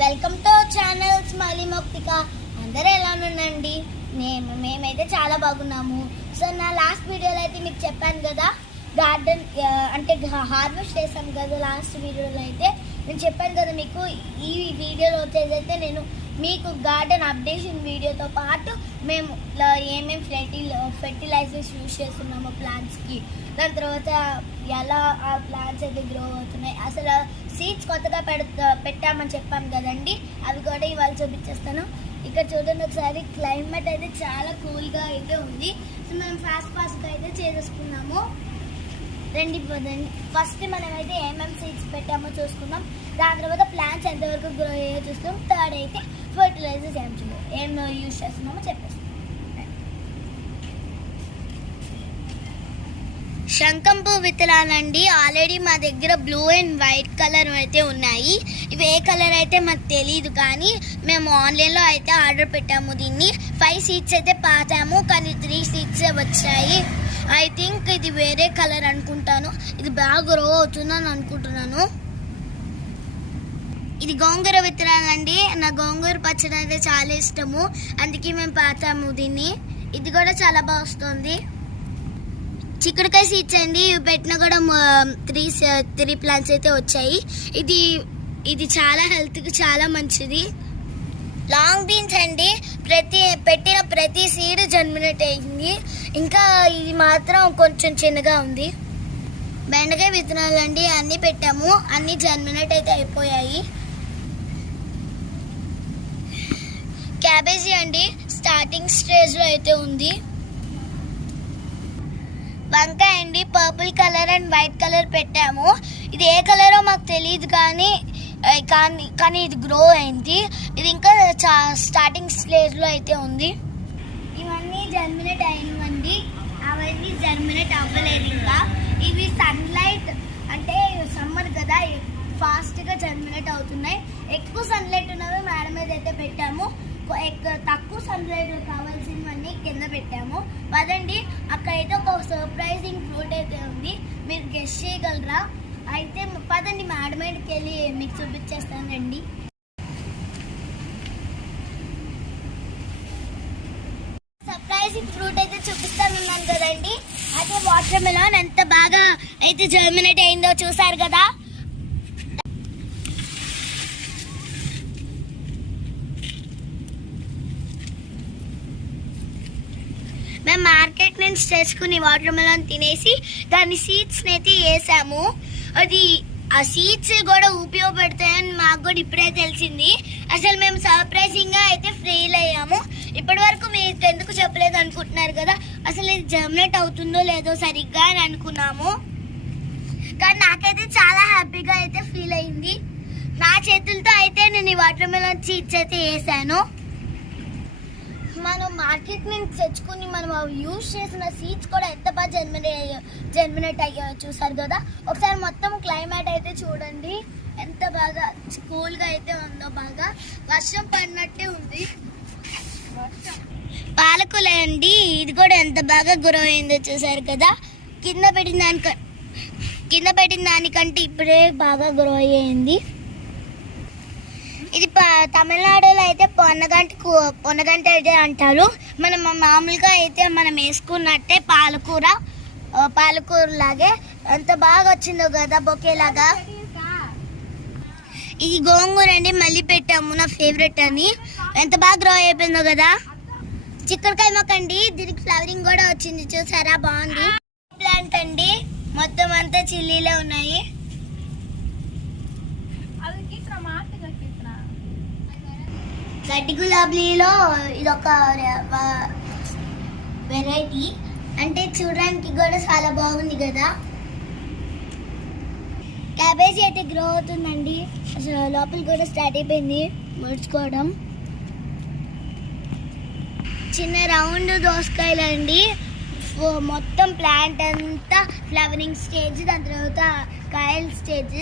Welcome to channel smiley Mokthika. అందరూ ఎలా ఉన్నారండి? మేమైతే చాలా బాగున్నాము. సో నా లాస్ట్ వీడియోలో అయితే మీకు చెప్పాను కదా, గార్డెన్ అంటే హార్వెస్ట్ చేశాను కదా. లాస్ట్ వీడియోలో అయితే నేను చెప్పాను కదా మీకు. ఈ వీడియోలో వచ్చేదైతే నేను మీకు గార్డెన్ అప్డేషన్ వీడియోతో పాటు మేము ఏమేమి ఫెర్టిలైజర్స్ యూజ్ చేస్తున్నాము ప్లాంట్స్కి, దాని తర్వాత ఎలా ఆ ప్లాంట్స్ అయితే గ్రో అవుతున్నాయి, అసలు సీడ్స్ కొత్తగా పెట్టామని చెప్పాను కదండి, అవి కూడా ఇవాళ చూపించేస్తాను. ఇక్కడ చూడండి ఒకసారి, క్లైమేట్ అయితే చాలా కూల్గా అయితే ఉంది. సో మేము ఫాస్ట్గా అయితే చేసేసుకున్నాము. రండి ఫస్ట్ మనమైతే ఏమేమి సీడ్స్ పెట్టామో చూసుకుందాం. దాని తర్వాత ప్లాంట్స్ ఎంతవరకు గ్రో అయ్యో చూస్తాం. థర్డ్ అయితే ఫర్టిలైజర్స్ ఏం యూజ్ చేస్తున్నామో చెప్పేస్తాం. శంఖంపు విత్తనాలండి. ఆల్రెడీ మా దగ్గర బ్లూ అండ్ వైట్ కలర్ అయితే ఉన్నాయి. ఇవి ఏ కలర్ అయితే మాకు తెలియదు, కానీ మేము ఆన్లైన్లో అయితే ఆర్డర్ పెట్టాము. దీన్ని 5 సీడ్స్ అయితే పాతాము, కానీ 3 సీడ్స్ వచ్చాయి. ఐ థింక్ ఇది వేరే కలర్ అనుకుంటాను. ఇది బాగా గ్రో అవుతుందని అనుకుంటున్నాను. ఇది గోంగూర విత్తనాలండి. నా గోంగూర పచ్చడి అయితే చాలా ఇష్టము, అందుకే మేము పాతాము దీన్ని. ఇది కూడా చాలా బాగా వస్తుంది. చిక్కుడుకాయ సీడ్స్ అండి. ఇవి పెట్టినా కూడా 3 ప్లాంట్స్ అయితే వచ్చాయి. ఇది చాలా హెల్త్కి చాలా మంచిది. లాంగ్ బీన్స్ అండి. పెట్టిన ప్రతి సీడ్ జర్మినేట్ అయింది. ఇంకా ఇది మాత్రం కొంచెం చిన్నగా ఉంది. బెండకాయ విత్తనాలు అండి. అన్నీ పెట్టాము, అన్నీ జర్మినేట్ అయితే అయిపోయాయి. క్యాబేజీ అండి, స్టార్టింగ్ స్టేజ్లో అయితే ఉంది. వంకాయ అండి, purple colour and white colour పెట్టాము. ఇది ఏ కలరో మాకు తెలియదు, కానీ ఇది గ్రో అయింది. ఇది ఇంకా స్టార్టింగ్ స్టేజ్లో అయితే ఉంది. ఇవన్నీ జర్మినేట్ అయినవండి, అవన్నీ జర్మినేట్ అవ్వలేదు ఇంకా. ఇవి సన్లైట్ అంటే సమ్మర్ కదా, ఫాస్ట్గా జర్మినేట్ అవుతున్నాయి. ఎక్కువ సన్లైట్ ఉన్నవి మేడ మీద అయితే పెట్టాము, తక్కువ సన్లైట్ కావాల్సినవన్నీ కింద పెట్టాము. పదండి, అక్కడైతే ఒక సర్ప్రైజింగ్ ఫ్రూట్ అయితే ఉంది, మీరు గెస్ చేయగలరా? అయితే పదండి మేడ మీదకి వెళ్ళి మీకు చూపించేస్తానండి. సర్ప్రైజింగ్ ఫ్రూట్ అయితే చూపిస్తానున్నాను కదండి. అదే వాటర్ మెలాన్ ఎంత బాగా అయితే జర్మినేట్ అయిందో చూసారు కదా. మేము మార్కెట్ నుంచి తెచ్చుకుని వాటర్ మెలాన్ తినేసి దాని సీడ్స్ని అయితే వేసాము. ఆ సీడ్స్ కూడా ఉపయోగపడతాయని మాకు కూడా ఇప్పుడే తెలిసింది. అసలు మేము సర్ప్రైజింగ్గా అయితే ఫెయిల్ అయ్యాము. ఇప్పటి వరకు మీకు ఎందుకు చెప్పలేదు అనుకుంటున్నారు కదా. అసలు ఇది జర్మినేట్ అవుతుందో లేదో సరిగ్గా అని అనుకున్నాము, కానీ నాకైతే చాలా హ్యాపీగా అయితే ఫీల్ అయింది. నా చేతులతో అయితే నేను ఈ వాటర్ మెలాన్ సీడ్స్ అయితే వేసాను. మనం మార్కెట్ నుంచి తెచ్చుకుని మనం యూజ్ చేసిన సీడ్స్ కూడా ఎంత బాగా జర్మినేట్ అయ్యాయో చూసారు కదా. ఒకసారి మొత్తం క్లైమేట్ అయితే చూడండి, ఎంత బాగా కూల్గా అయితే ఉందో. బాగా వర్షం పడినట్టే ఉంది. పాలకూర అండి, ఇది కూడా ఎంత బాగా గ్రో అయిందో చూసారు కదా. కింద పెట్టిన దానికంటే ఇప్పుడే బాగా గ్రో అయ్యింది. ఇది తమిళనాడులో అయితే పొన్నగంట అయితే అంటారు. మనం మామూలుగా అయితే మనం వేసుకున్నట్టే పాలకూర లాగే ఎంత బాగా వచ్చిందో కదా, బొకేలాగా. ఇది గోంగూర అండి, మళ్ళీ పెట్టాము, నా ఫేవరెట్ అని. ఎంత బాగా గ్రో అయిపోయిందో కదా. చిక్కుడుకాయ మొక్కండి, దీనికి ఫ్లవరింగ్ కూడా వచ్చింది చూసారా, బాగుంది. ప్లాంట్ అండి, మొత్తం అంతా చిల్లీలో ఉన్నాయి. గడ్డి గులాబీలో ఇదొక వెరైటీ, అంటే చూడడానికి కూడా చాలా బాగుంది కదా. క్యాబేజీ అయితే గ్రో అవుతుందండి. అసలు లోపల కూడా స్టార్ట్ అయిపోయింది ముడుచుకోవడం. చిన్న రౌండ్ దోసకాయలు అండి. మొత్తం ప్లాంట్ అంతా ఫ్లవరింగ్ స్టేజ్, దాని తర్వాత కాయల స్టేజ్.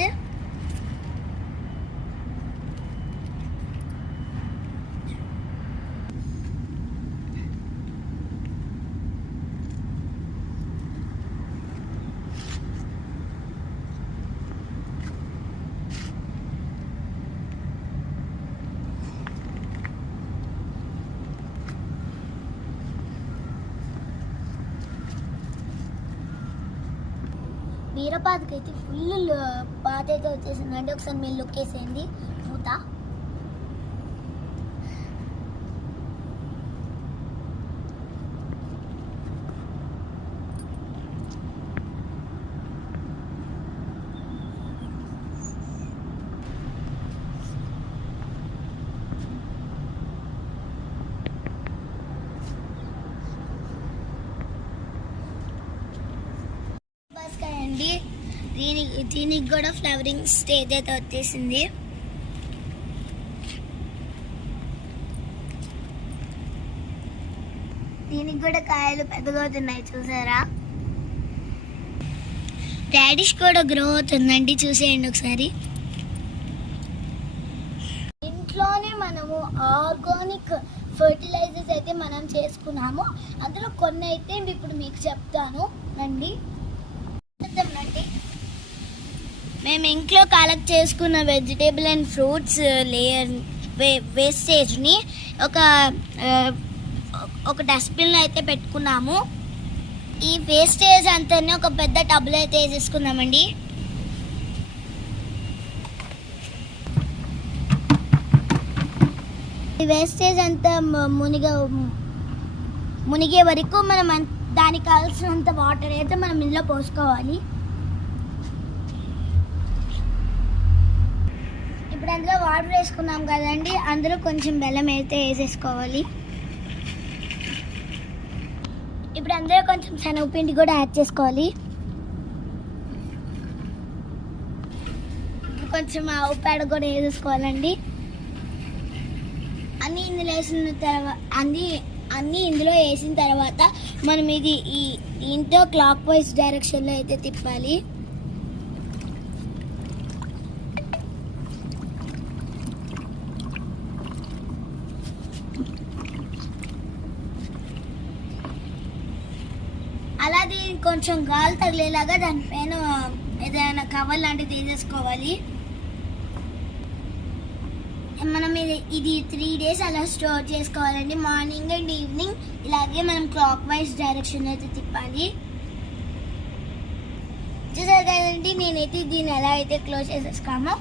కీరపాతకి అయితే ఫుల్ పాత అయితే వచ్చేసిందండి. ఒకసారి మీరు లుక్ వేసేయండి పూత. అండి దీనికి కూడా ఫ్లవరింగ్ స్టేజ్ అయితే వచ్చేసింది. దీనికి కూడా కాయలు పెద్దగా అవుతున్నాయి చూసారా. రాడిష్ కూడా గ్రో అవుతుందండి, చూసేయండి ఒకసారి. ఇంట్లోనే మనము ఆర్గానిక్ ఫర్టిలైజర్స్ అయితే మనం చేసుకున్నాము. అందులో కొన్ని అయితే ఇప్పుడు మీకు చెప్తాను రండి. మేము ఇంట్లో కలెక్ట్ చేసుకున్న వెజిటేబుల్ అండ్ ఫ్రూట్స్ లేయర్ వేస్టేజ్ని ఒక డస్ట్బిన్లో అయితే పెట్టుకున్నాము. ఈ వేస్టేజ్ అంతా ఒక పెద్ద టబ్లో అయితే వేసేసుకున్నామండి. ఈ వేస్టేజ్ అంతా మునిగే వరకు మనం దానికి కావాల్సినంత వాటర్ అయితే మనం ఇందులో పోసుకోవాలి. ఇప్పుడు అందులో వాటర్ వేసుకున్నాం కదండి, అందులో కొంచెం బెల్లం అయితే వేసేసుకోవాలి. ఇప్పుడు అందులో కొంచెం శనగపిండి కూడా యాడ్ చేసుకోవాలి. కొంచెం ఆవు పేడ కూడా వేసేసుకోవాలండి. అన్నీ ఇందులో వేసిన తర్వాత మనం దీంతో క్లాక్ వైజ్ డైరెక్షన్లో అయితే తిప్పాలి. అలా దీనికి కొంచెం గాలి తగిలేలాగా దానిపైన ఏదైనా కవర్ లాంటిది వేసేసుకోవాలి. మనం ఇది 3 days అలా స్టోర్ చేసుకోవాలండి. మార్నింగ్ అండ్ ఈవినింగ్ ఇలాగే మనం క్లాక్ వైజ్ డైరెక్షన్ అయితే తిప్పాలి. చూసారు కదండి, నేనైతే దీన్ని ఎలా అయితే క్లోజ్ చేసేసుకోమో.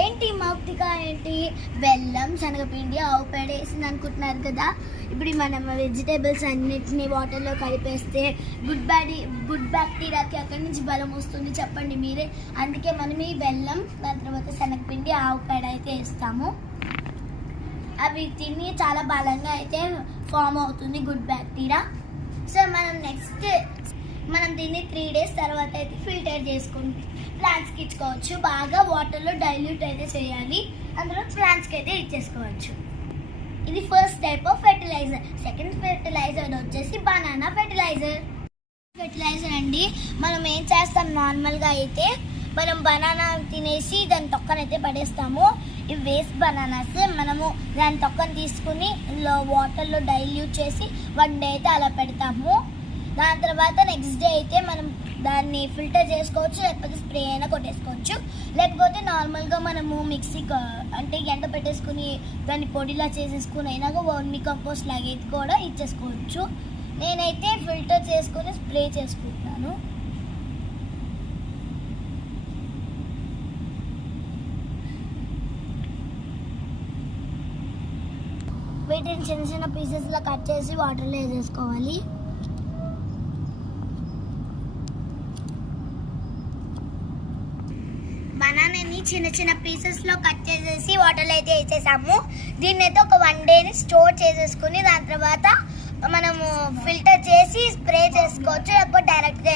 ఏంటి మౌక్తిక ఏంటి బెల్లం శనగపిండి ఆవు పేడ వేసింది అనుకుంటున్నారు కదా. ఇప్పుడు మనం వెజిటేబుల్స్ అన్నిటిని వాటర్లో కలిపేస్తే గుడ్ బ్యాక్టీరియాకి అక్కడి నుంచి బలం వస్తుంది చెప్పండి మీరే. అందుకే మనం ఈ బెల్లం దాని తర్వాత శనగపిండి ఆవు పేడ అయితే వేస్తాము. అవి తిని చాలా బలంగా అయితే ఫామ్ అవుతుంది గుడ్ బ్యాక్టీరియా. సో మనం దీన్ని 3 days తర్వాత అయితే ఫిల్టర్ చేసుకుని ప్లాంట్స్కి ఇచ్చుకోవచ్చు. బాగా వాటర్లో డైల్యూట్ అయితే చేయాలి, అందులో ప్లాంట్స్కి అయితే ఇచ్చేసుకోవచ్చు. ఇది first type of fertiliser. Second fertiliser వచ్చేసి బనానా ఫెర్టిలైజర్ అండి. మనం ఏం చేస్తాం, నార్మల్గా అయితే మనం బనానా తినేసి దాని తొక్కనైతే పడేస్తాము. ఇవి వేస్ట్ బనానాస్. మనము దాని తొక్కను తీసుకుని వాటర్లో డైల్యూట్ చేసి 1 day అయితే అలా పెడతాము. దాని తర్వాత నెక్స్ట్ డే అయితే మనం దాన్ని ఫిల్టర్ చేసుకోవచ్చు, లేకపోతే స్ప్రే అయినా కొట్టేసుకోవచ్చు. లేకపోతే నార్మల్గా మనము మిక్సీకి అంటే ఎండ పెట్టేసుకుని దాన్ని పొడిలా చేసేసుకుని అయినాక వర్మి కంపోస్ట్ లాగా కూడా ఇచ్చేసుకోవచ్చు. నేనైతే ఫిల్టర్ చేసుకుని స్ప్రే చేసుకుంటున్నాను. వీటిని చిన్న చిన్న పీసెస్లో కట్ చేసి వాటర్లో వేసేసుకోవాలి. బనానాని చిన్న చిన్న పీసెస్లో కట్ చేసేసి వాటర్లో అయితే వేసేసాము. దీన్ని అయితే ఒక 1 day స్టోర్ చేసేసుకుని దాని తర్వాత మనము ఫిల్టర్ చేసి స్ప్రే చేసుకోవచ్చు, లేకపోతే డైరెక్ట్గా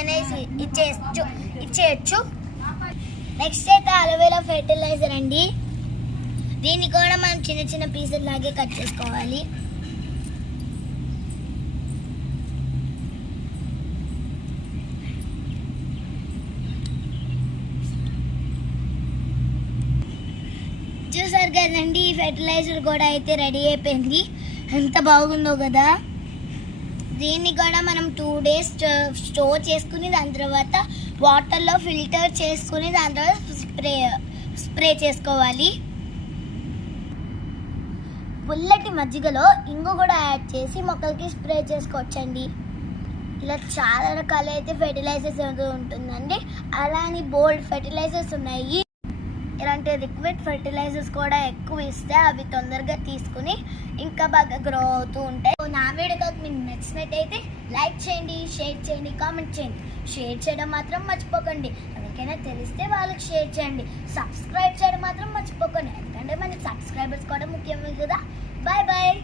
ఇచ్చేయచ్చు. నెక్స్ట్ అయితే అలోవెరా ఫెర్టిలైజర్ అండి. దీన్ని కూడా మనం చిన్న చిన్న పీసెస్ లాగే కట్ చేసుకోవాలి. చూసారు కదండి, ఈ ఫెర్టిలైజర్ కూడా అయితే రెడీ అయిపోయింది. ఎంత బాగుందో కదా. దీన్ని కూడా మనం 2 days స్టోర్ చేసుకుని దాని తర్వాత వాటర్లో ఫిల్టర్ చేసుకుని దాని తర్వాత స్ప్రే చేసుకోవాలి. పుల్లటి మజ్జిగలో ఇంగు కూడా యాడ్ చేసి మొక్కలకి స్ప్రే చేసుకోవచ్చండి. ఇలా చాలా రకాల అయితే ఫెర్టిలైజర్స్ ఉంటుందండి. అలానే బోల్డ్ ఫెర్టిలైజర్స్ ఉన్నాయి. ఇలాంటి లిక్విడ్ ఫెర్టిలైజర్స్ కూడా ఎక్కువ ఇస్తే అవి తొందరగా తీసుకుని ఇంకా బాగా గ్రో అవుతూ ఉంటాయి. నా వీడియో మీకు నచ్చినట్టయితే లైక్ చేయండి, షేర్ చేయండి, కామెంట్ చేయండి. షేర్ చేయడం మాత్రం మర్చిపోకండి. ఎవరికైనా తెలిస్తే వాళ్ళకి షేర్ చేయండి. సబ్స్క్రైబ్ చేయడం మాత్రం మర్చిపోకండి, ఎందుకంటే మనకి సబ్స్క్రైబర్స్ కూడా ముఖ్యమే కదా. Bye bye.